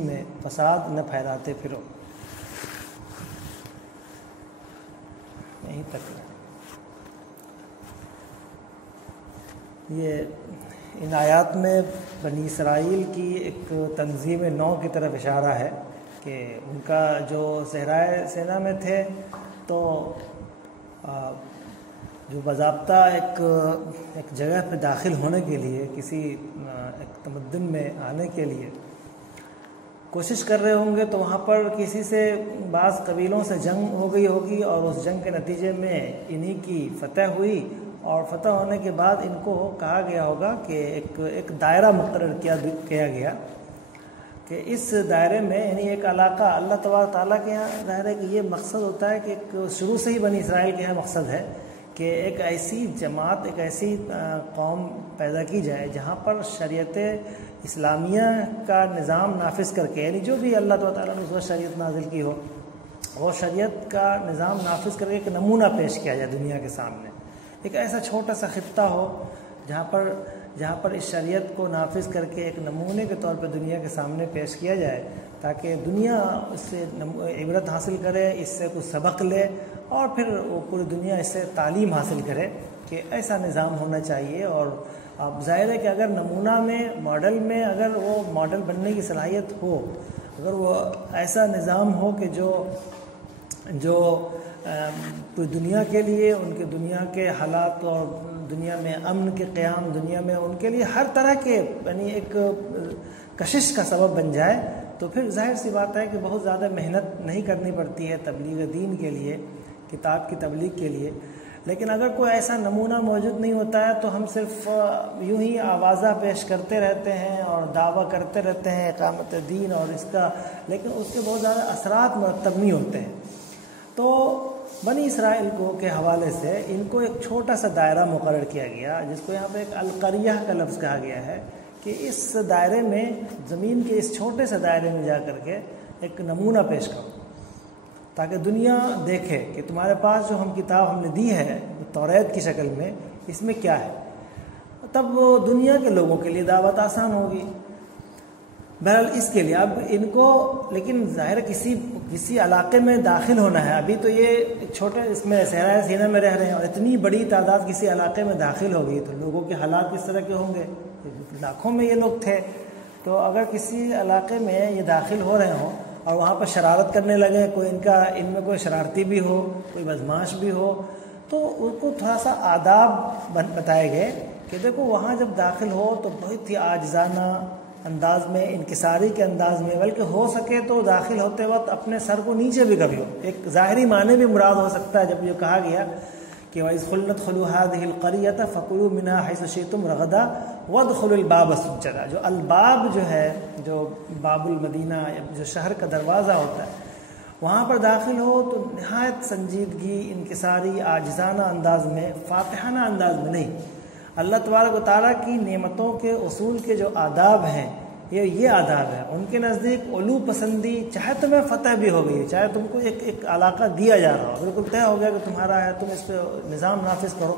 میں فساد نہ پھیلاتے پھرو. یہیں تک یہ ان آیات میں بنی اسرائیل کی ایک تنظیم نو کی طرف اشارہ ہے کہ ان کا جو صحرائے سینا میں تھے تو جو باضابطہ ایک جگہ پہ داخل ہونے کے لیے کسی ایک تمدن میں آنے کے لیے کوشش کر رہے ہوں گے تو وہاں پر کسی سے بعض قبیلوں سے جنگ ہو گئی ہوگی اور اس جنگ کے نتیجے میں انہی کی فتح ہوئی اور فتح ہونے کے بعد ان کو کہا گیا ہوگا کہ ایک دائرہ مقرر کیا گیا کہ اس دائرے میں یعنی ایک علاقہ اللہ تبارک تعالیٰ کے یہاں ظاہر ہے کہ یہ مقصد ہوتا ہے کہ ایک شروع سے ہی بنی اسرائیل کے یہاں مقصد ہے کہ ایک ایسی جماعت ایک ایسی قوم پیدا کی جائے جہاں پر شریعت اسلامیہ کا نظام نافذ کر کے یعنی جو بھی اللہ تعالیٰ نے اس شریعت نازل کی ہو وہ شریعت کا نظام نافذ کر کے ایک نمونہ پیش کیا جائے دنیا کے سامنے. ایک ایسا چھوٹا سا خطہ ہو جہاں پر اس شریعت کو نافذ کر کے ایک نمونے کے طور پہ دنیا کے سامنے پیش کیا جائے تاکہ دنیا اس سے عبرت حاصل کرے, اس سے کچھ سبق لے اور پھر وہ پوری دنیا اس سے تعلیم حاصل کرے کہ ایسا نظام ہونا چاہیے. اور اب ظاہر ہے کہ اگر نمونہ میں ماڈل میں اگر وہ ماڈل بننے کی صلاحیت ہو, اگر وہ ایسا نظام ہو کہ جو پوری دنیا کے لیے ان کے دنیا کے حالات اور دنیا میں امن کے قیام دنیا میں ان کے لیے ہر طرح کے یعنی ایک کشش کا سبب بن جائے تو پھر ظاہر سی بات ہے کہ بہت زیادہ محنت نہیں کرنی پڑتی ہے تبلیغ دین کے لیے, کتاب کی تبلیغ کے لیے. لیکن اگر کوئی ایسا نمونہ موجود نہیں ہوتا ہے تو ہم صرف یوں ہی آوازہ پیش کرتے رہتے ہیں اور دعویٰ کرتے رہتے ہیں اقامت دین اور اس کا, لیکن اس کے بہت زیادہ اثرات مرتب نہیں ہوتے ہیں. تو بنی اسرائیل کے حوالے سے ان کو ایک چھوٹا سا دائرہ مقرر کیا گیا جس کو یہاں پہ ایک القریہ کا لفظ کہا گیا ہے کہ اس دائرے میں زمین کے اس چھوٹے سے دائرے میں جا کر کے ایک نمونہ پیش کرو تاکہ دنیا دیکھے کہ تمہارے پاس جو کتاب ہم نے دی ہے توریت کی شکل میں اس میں کیا ہے. تب وہ دنیا کے لوگوں کے لیے دعوت آسان ہوگی. بہرحال اس کے لیے اب ان کو لیکن ظاہر کسی علاقے میں داخل ہونا ہے. ابھی تو یہ ایک چھوٹے اس میں صحرائے سینا میں رہ رہے ہیں اور اتنی بڑی تعداد کسی علاقے میں داخل ہوگی تو لوگوں کے حالات کس طرح کے ہوں گے. لاکھوں میں یہ لوگ تھے تو اگر کسی علاقے میں یہ داخل ہو رہے ہوں اور وہاں پر شرارت کرنے لگے, کوئی ان میں کوئی شرارتی بھی ہو, کوئی بدماش بھی ہو, تو ان کو تھوڑا سا آداب بتائے گئے کہ دیکھو وہاں جب داخل ہو تو بہت ہی عاجزانہ انداز میں, انکساری کے انداز میں, بلکہ ہو سکے تو داخل ہوتے وقت اپنے سر کو نیچے بھی کر لو. ایک ظاہری معنی بھی مراد ہو سکتا ہے جب یہ کہا گیا کہ وَإِذْ قُلْنَا ادْخُلُوا هَٰذِهِ الْقَرْيَةَ فَكُلُوا مِنْهَا حَيْثُ شِئْتُمْ رَغَدًا وَادْخُلُوا الْبَابَ سُجَّدًا. جو الباب جو ہے, جو باب المدینہ جو شہر کا دروازہ ہوتا ہے, وہاں پر داخل ہو تو نہایت سنجیدگی, انکساری, عاجزانہ انداز میں, فاتحانہ انداز میں نہیں. اللہ تبارک و تعالیٰ کی نعمتوں کے اصول کے جو آداب ہیں یہ آداب ہے. ان کے نزدیک علو پسندی, چاہے تمہیں فتح بھی ہو گئی, چاہے تم کو ایک علاقہ دیا جا رہا ہو, بالکل طے ہو گیا کہ تمہارا ہے, تم اس پہ نظام نافذ کرو,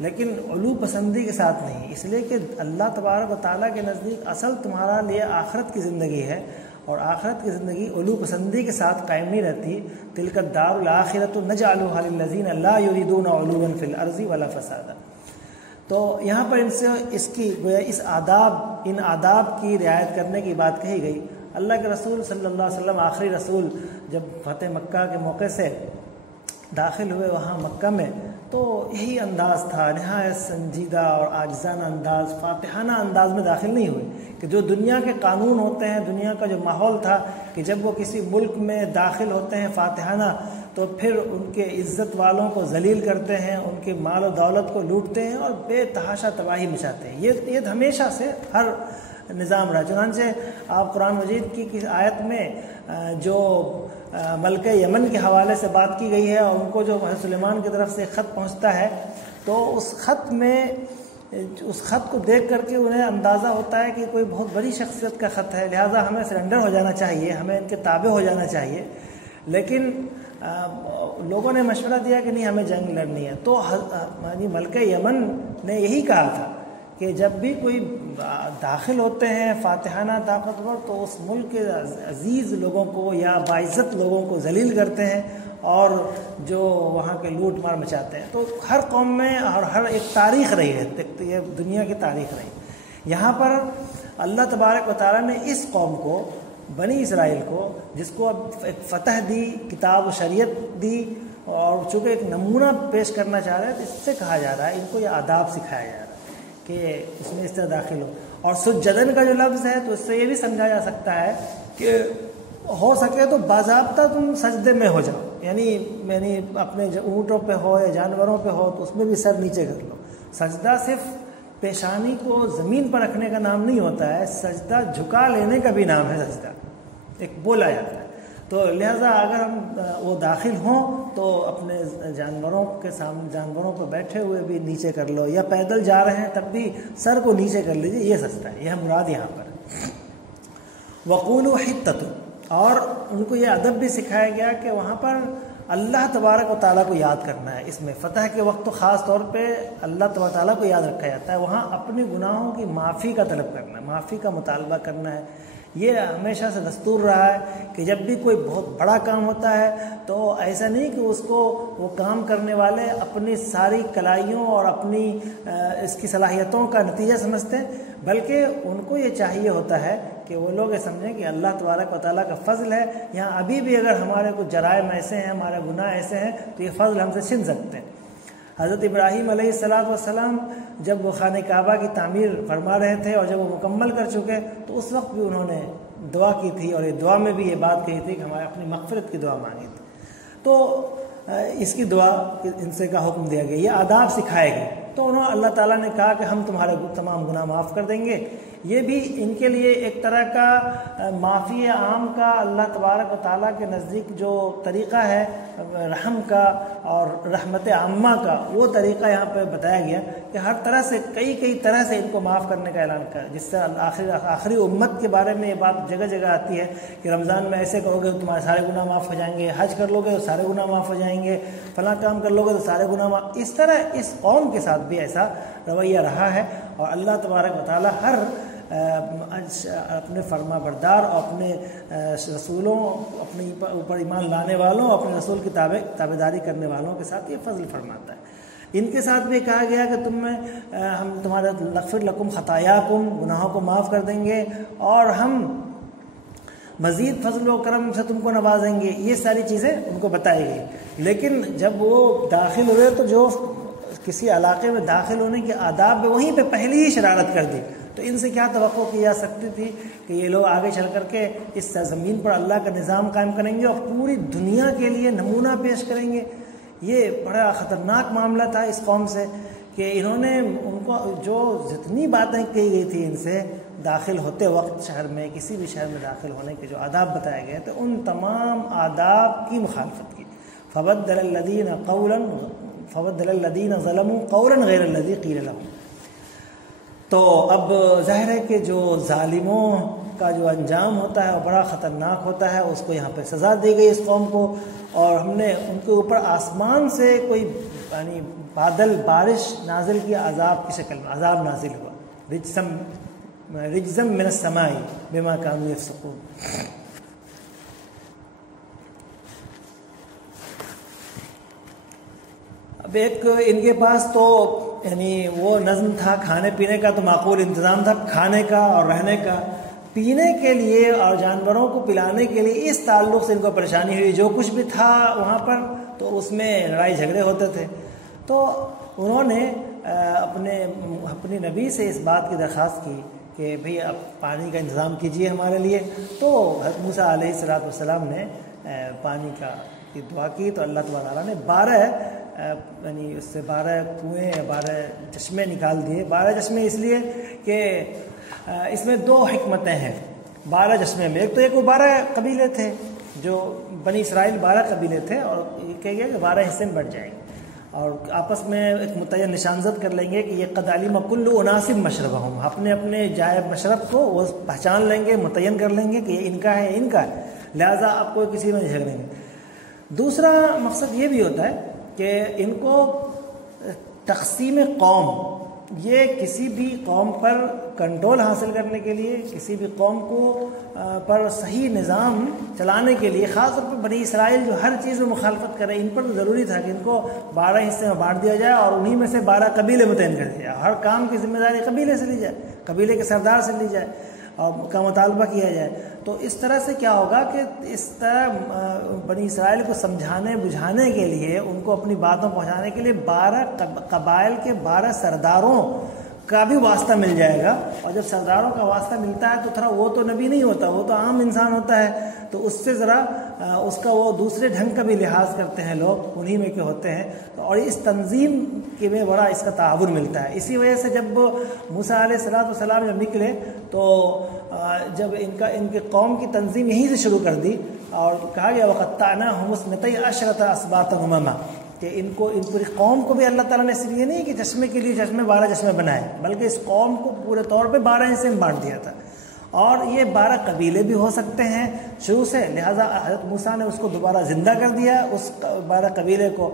لیکن علو پسندی کے ساتھ نہیں. اس لیے کہ اللہ تبارک و تعالیٰ کے نزدیک اصل تمہارا لیے آخرت کی زندگی ہے اور آخرت کی زندگی علو پسندی کے ساتھ قائم نہیں رہتی. تلک الدار الآخرۃ نجعلها للذین لا یریدون علوا فی الارض ولا فسادا. تو یہاں پر ان سے ان آداب کی رعایت کرنے کی بات کہی گئی. اللہ کے رسول صلی اللہ علیہ وسلم آخری رسول جب فتح مکہ کے موقع سے داخل ہوئے وہاں مکہ میں تو یہی انداز تھا, نہایت سنجیدہ اور عاجزانہ انداز, فاتحانہ انداز میں داخل نہیں ہوئے. کہ جو دنیا کے قانون ہوتے ہیں, دنیا کا جو ماحول تھا کہ جب وہ کسی ملک میں داخل ہوتے ہیں فاتحانہ تو پھر ان کے عزت والوں کو ذلیل کرتے ہیں, ان کے مال و دولت کو لوٹتے ہیں اور بے تحاشا تباہی مچاتے ہیں. یہ ہمیشہ سے ہر نظام رہا. چنانچہ آپ قرآن مجید کی کسی آیت میں جو ملکہ یمن کے حوالے سے بات کی گئی ہے اور ان کو جو حضرت سلیمان کی طرف سے خط پہنچتا ہے تو اس خط کو دیکھ کر کے انہیں اندازہ ہوتا ہے کہ کوئی بہت بڑی شخصیت کا خط ہے, لہٰذا ہمیں سرنڈر ہو جانا چاہیے, ہمیں ان کے تابع ہو جانا چاہیے. لیکن لوگوں نے مشورہ دیا کہ نہیں, ہمیں جنگ لڑنی ہے. تو ملکہ یمن نے یہی کہا تھا کہ جب بھی کوئی داخل ہوتے ہیں فاتحانہ طاقتور تو اس ملک کے عزیز لوگوں کو یا باعزت لوگوں کو ذلیل کرتے ہیں اور جو وہاں کے لوٹ مار مچاتے ہیں. تو ہر قوم میں اور ہر ایک تاریخ رہی ہے, یہ دنیا کی تاریخ رہی. یہاں پر اللہ تبارک و تعالیٰ نے اس قوم کو, بنی اسرائیل کو, جس کو اب ایک فتح دی, کتاب و شریعت دی, اور چونکہ ایک نمونہ پیش کرنا چاہ رہے ہیں, تو اس سے کہا جا رہا ہے ان کو یہ آداب سکھایا جا رہا ہے کہ اس میں اس طرح داخل ہو. اور سجدن کا جو لفظ ہے تو اس سے یہ بھی سمجھا جا سکتا ہے کہ ہو سکے تو باضابطہ تم سجدے میں ہو جاؤ, یعنی اپنے اونٹوں پہ ہو یا جانوروں پہ ہو تو اس میں بھی سر نیچے کر لو. سجدہ صرف پیشانی کو زمین پر رکھنے کا نام نہیں ہوتا ہے, سجدہ جھکا لینے کا بھی نام ہے. سجدہ ایک بولا جاتا ہے. تو لہٰذا اگر ہم وہ داخل ہوں تو اپنے جانوروں کے سامنے, جانوروں پہ بیٹھے ہوئے بھی نیچے کر لو, یا پیدل جا رہے ہیں تب بھی سر کو نیچے کر لیجیے, یہ سجدہ ہے. یہ مراد یہاں پر. وقولوا حطۃ, اور ان کو یہ ادب بھی سکھایا گیا کہ وہاں پر اللہ تبارک و تعالیٰ کو یاد کرنا ہے. اس میں فتح کے وقت تو خاص طور پہ اللہ تبارک و تعالیٰ کو یاد رکھا جاتا ہے. وہاں اپنے گناہوں کی معافی کا طلب کرنا ہے, معافی کا مطالبہ کرنا ہے. یہ ہمیشہ سے دستور رہا ہے کہ جب بھی کوئی بہت بڑا کام ہوتا ہے تو ایسا نہیں کہ اس کو وہ کام کرنے والے اپنی ساری کلائیوں اور اپنی اس کی صلاحیتوں کا نتیجہ سمجھتے ہیں, بلکہ ان کو یہ چاہیے ہوتا ہے کہ وہ لوگ یہ سمجھیں کہ اللہ تبارک و تعالیٰ کا فضل ہے. یہاں ابھی بھی اگر ہمارے کچھ جرائم ایسے ہیں, ہمارے گناہ ایسے ہیں, تو یہ فضل ہم سے چھن سکتے ہیں. حضرت ابراہیم علیہ السلام جب وہ خانہ کعبہ کی تعمیر فرما رہے تھے اور جب وہ مکمل کر چکے تو اس وقت بھی انہوں نے دعا کی تھی, اور یہ دعا میں بھی یہ بات کہی تھی کہ ہمارے اپنی مغفرت کی دعا مانگی تھی. تو اس کی دعا ان سے کا حکم دیا گیا, یہ آداب سکھائے گئے. تو انہوں اللہ تعالیٰ نے کہا کہ ہم تمہارے تمام گناہ معاف کر دیں گے. یہ بھی ان کے لیے ایک طرح کا معافی عام کا اللہ تبارک و تعالیٰ کے نزدیک جو طریقہ ہے رحم کا اور رحمت عامہ کا, وہ طریقہ یہاں پہ بتایا گیا کہ ہر طرح سے کئی طرح سے ان کو معاف کرنے کا اعلان کیا, جس سے آخری امت کے بارے میں یہ بات جگہ جگہ آتی ہے کہ رمضان میں ایسے کرو گے تو تمہارے سارے گناہ معاف ہو جائیں گے, حج کر لو گے تو سارے گناہ معاف ہو جائیں گے, فلاں کام کر لو گے تو سارے گناہ معاف. اس طرح اس قوم کے ساتھ بھی ایسا رویہ رہا ہے. اور اللہ تبارک و تعالیٰ ہر اپنے فرما بردار اور اپنے رسولوں, اپنے اوپر ایمان لانے والوں, اپنے رسول کی تابع داری کرنے والوں کے ساتھ یہ فضل فرماتا ہے. ان کے ساتھ بھی کہا گیا کہ ہم تمہارا نغفر لکم خطایاکم, گناہوں کو معاف کر دیں گے, اور ہم مزید فضل و کرم سے تم کو نوازیں گے. یہ ساری چیزیں ان کو بتائی گئی. لیکن جب وہ داخل ہوئے تو جو کسی علاقے میں داخل ہونے کے آداب میں وہیں پہ پہلی ہی شرارت کر دی, تو ان سے کیا توقع کی جا سکتی تھی کہ یہ لوگ آگے چل کر کے اس سرزمین پر اللہ کا نظام قائم کریں گے اور پوری دنیا کے لیے نمونہ پیش کریں گے. یہ بڑا خطرناک معاملہ تھا اس قوم سے کہ انہوں نے ان کو جو جتنی باتیں کہی گئی تھی ان سے داخل ہوتے وقت شہر میں, کسی بھی شہر میں داخل ہونے کے جو آداب بتائے گئے تھے, ان تمام آداب کی مخالفت کی. فبدل الذین ظلموا قولا غیر الذی قیل لهم. تو اب ظاہر ہے کہ جو ظالموں کا جو انجام ہوتا ہے وہ بڑا خطرناک ہوتا ہے. اس کو یہاں پہ سزا دی گئی اس قوم کو, اور ہم نے ان کے اوپر آسمان سے کوئی یعنی بادل بارش نازل کی, عذاب کی شکل میں عذاب نازل ہوا. رجزم من السماء بما كانوا يفسقون. اب ایک ان کے پاس تو یعنی وہ نظم تھا, کھانے پینے کا تو معقول انتظام تھا, کھانے کا اور رہنے کا. پینے کے لیے اور جانوروں کو پلانے کے لیے اس تعلق سے ان کو پریشانی ہوئی. جو کچھ بھی تھا وہاں پر تو اس میں لڑائی جھگڑے ہوتے تھے. تو انہوں نے اپنی نبی سے اس بات کی درخواست کی کہ بھئی آپ پانی کا انتظام کیجئے ہمارے لیے. تو حضرت موسیٰ علیہ السلام نے پانی کی دعا کی, تو اللہ تعالیٰ نے 12 یعنی اس سے 12 کنویں 12 چشمے نکال دیے. 12 چشمے اس لیے کہ اس میں 2 حکمتیں ہیں 12 چشمے میں. ایک تو وہ 12 قبیلے تھے, جو بنی اسرائیل 12 قبیلے تھے, اور یہ کہہ گیا کہ 12 حصے میں بٹ جائیں گے, اور آپس میں ایک متعین نشانزد کر لیں گے کہ یہ قد علم کل اناس مشربہم. اپنے جائے مشرب کو وہ پہچان لیں گے, متعین کر لیں گے کہ یہ ان کا ہے, ان کا ہے, لہٰذا آپ کو کسی میں جھگڑیں گے. دوسرا مقصد یہ بھی ہوتا ہے کہ ان کو تقسیم قوم یہ کسی بھی قوم پر کنٹرول حاصل کرنے کے لیے، کسی بھی قوم کو پر صحیح نظام چلانے کے لیے، خاص طور پر بنی اسرائیل جو ہر چیز میں مخالفت کرے، ان پر تو ضروری تھا کہ ان کو 12 حصے میں بانٹ دیا جائے اور انہی میں سے 12 قبیلے متعین کر دیا جائے، ہر کام کی ذمہ داری قبیلے سے لی جائے، قبیلے کے سردار سے لی جائے اور کا مطالبہ کیا جائے۔ تو اس طرح سے کیا ہوگا کہ اس طرح بنی اسرائیل کو سمجھانے بجھانے کے لیے، ان کو اپنی باتوں پہنچانے کے لیے 12 قبائل کے 12 سرداروں کا بھی واسطہ مل جائے گا۔ اور جب سرداروں کا واسطہ ملتا ہے تو تھوڑا وہ تو نبی نہیں ہوتا، وہ تو عام انسان ہوتا ہے، تو اس سے ذرا اس کا وہ دوسرے ڈھنگ کا بھی لحاظ کرتے ہیں لوگ، انہی میں کے ہوتے ہیں، اور اس تنظیم کے میں بڑا اس کا تعاون ملتا ہے۔ اسی وجہ سے جب موسیٰ علیہ السلام جب نکلے تو جب ان کے قوم کی تنظیم یہیں سے شروع کر دی، اور کہا گیا وَقَطَّعْنَاهُمُ اثْنَتَيْ عَشْرَةَ أَسْبَاطًا أُمَمًا، کہ ان پوری قوم کو بھی اللہ تعالیٰ نے صرف یہ نہیں کہ چشمے کے لیے 12 چشمے بنائے، بلکہ اس قوم کو پورے طور پہ 12 حصے میں بانٹ دیا تھا، اور یہ 12 قبیلے بھی ہو سکتے ہیں شروع سے، لہٰذا حضرت موسیٰ نے اس کو دوبارہ زندہ کر دیا، اس 12 قبیلے کو،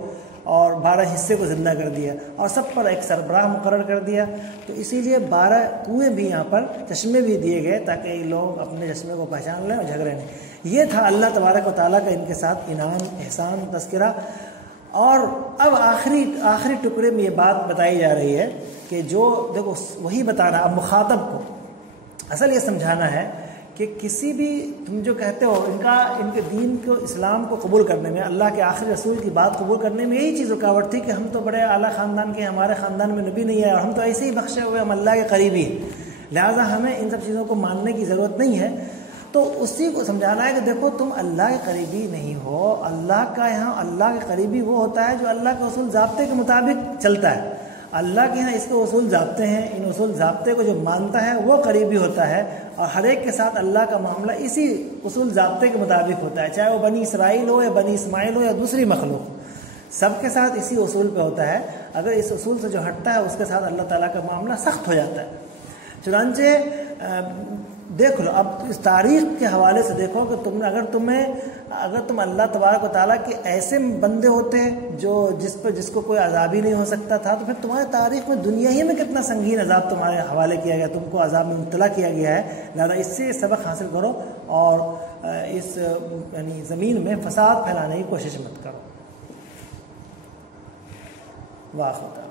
اور 12 حصے کو زندہ کر دیا، اور سب پر ایک سربراہ مقرر کر دیا۔ تو اسی لیے 12 کنویں بھی یہاں پر چشمے بھی دیے گئے تاکہ لوگ اپنے چشمے کو پہچان لیں اور جھگڑے نہیں۔ یہ تھا اللہ تبارک و تعالیٰ کا ان کے ساتھ انعام، احسان، تذکرہ۔ اور اب آخری ٹکڑے میں یہ بات بتائی جا رہی ہے کہ جو دیکھو وہی بتانا اب مخاطب کو اصل یہ سمجھانا ہے کہ کسی بھی تم جو کہتے ہو ان کے دین کو، اسلام کو قبول کرنے میں، اللہ کے آخری رسول کی بات قبول کرنے میں یہی چیز رکاوٹ تھی کہ ہم تو بڑے اعلیٰ خاندان کے، ہمارے خاندان میں نبی نہیں ہے، اور ہم تو ایسے ہی بخشے ہوئے، ہم اللہ کے قریبی ہیں، لہٰذا ہمیں ان سب چیزوں کو ماننے کی ضرورت نہیں ہے۔ تو اسی کو سمجھانا ہے کہ دیکھو تم اللہ کے قریبی نہیں ہو، اللہ کا یہاں اللہ کے قریبی وہ ہوتا ہے جو اللہ کے اصول ضابطے کے مطابق چلتا ہے۔ اللہ کے یہاں اس کے اصول ضابطے ہیں، ان اصول ضابطے کو جو مانتا ہے وہ قریبی ہوتا ہے، اور ہر ایک کے ساتھ اللہ کا معاملہ اسی اصول ضابطے کے مطابق ہوتا ہے، چاہے وہ بنی اسرائیل ہو یا بنی اسماعیل ہو یا دوسری مخلوق ہو، سب کے ساتھ اسی اصول پہ ہوتا ہے۔ اگر اس اصول سے جو ہٹتا ہے اس کے ساتھ اللہ تعالیٰ کا معاملہ سخت ہو جاتا ہے۔ چنانچہ دیکھ لو اب اس تاریخ کے حوالے سے دیکھو کہ اگر تم اللہ تبارک و تعالیٰ کے ایسے بندے ہوتے جس کو کوئی عذاب ہی نہیں ہو سکتا تھا، تو پھر تمہارے تاریخ میں دنیا ہی میں کتنا سنگین عذاب تمہارے حوالے کیا گیا، تم کو عذاب میں مبتلا کیا گیا ہے۔ لہٰذا اس سے سبق حاصل کرو اور اس یعنی زمین میں فساد پھیلانے کی کوشش مت کرو۔ واہ خدا۔